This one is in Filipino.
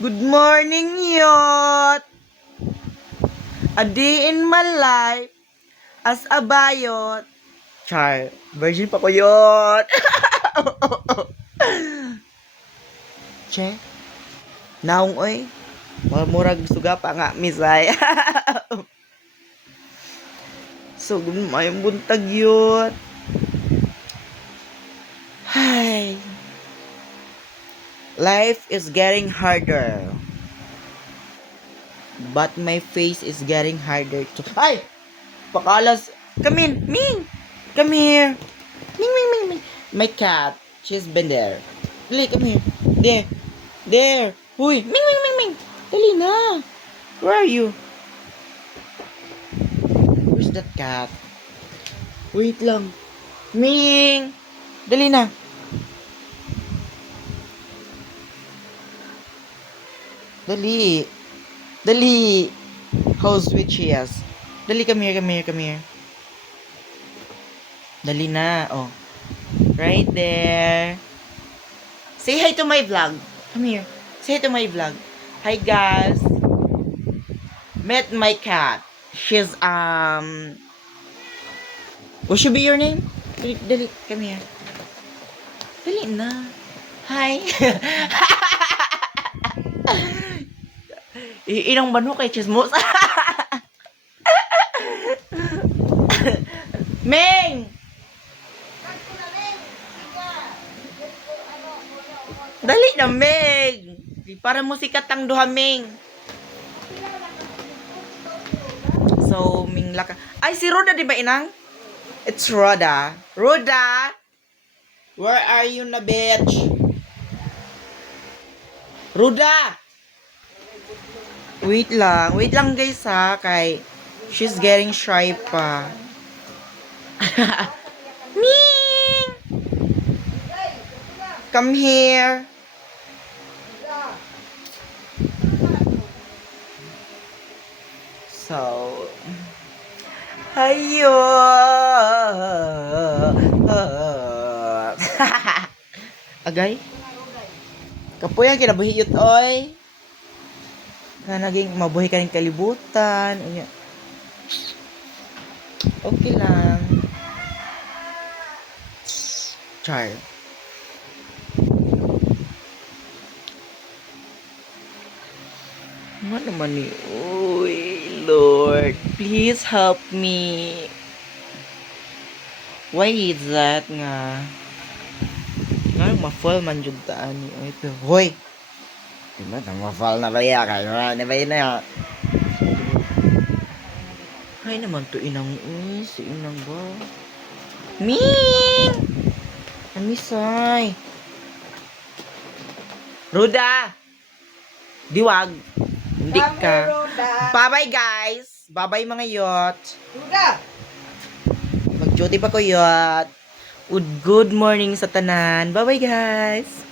Good morning, Yot! A day in my life as a bayot. Char, virgin pa ko, Yot! Che, naong oy. Murag suga pa nga, misay. So, mayong buntag, Yot. Hi. Life is getting harder. But my face is getting harder to... Ay! Pakalas! Come in! Ming! Come here! Ming, Ming, Ming, Ming! My cat. She's been there. Dali, come here. There. There. Uy! Ming, Ming, Ming, Ming! Dali na! Where are you? Where's that cat? Wait lang. Ming! Dali na. Dali. Dali. How sweet she is. Dali, come here, come here, come here. Dali na. Oh. Right there. Say hi to my vlog. Come here. Say hi to my vlog. Hi, guys. Met my cat. She's, what should be your name? Dali, dali. Come here. Dali na. Hi. Inang banu kay chismos. Meng! Dali na, Meng! Para mo sikat ang duha, Meng. So, Ming laka. Ay, si Roda, di ba, inang? It's Roda. Roda! Where are you na, bitch? Roda! Wait lang guys ha, kay she's getting shy pa. Ming! Come here. So, ayo. Agay? Kapoy ang kinabuhiyot, oy. Na naging mabuhay ka rin kalibutan. Okay lang. Char. Ano naman ni? Uy, Lord. Please help me. Why is that nga? Nga, ma-fall man jud taan ni. Hoy! Diba, ma-fall na ba ya kayo? Diba yun na ya? Ay naman to inang si inang ba? Ming! Amisay. Ruda! Diwag. Hindi ka. Bye-bye guys. Bye-bye mga yot. Ruda! Mag-duty pa ko yot. Good morning sa tanan. Bye-bye guys.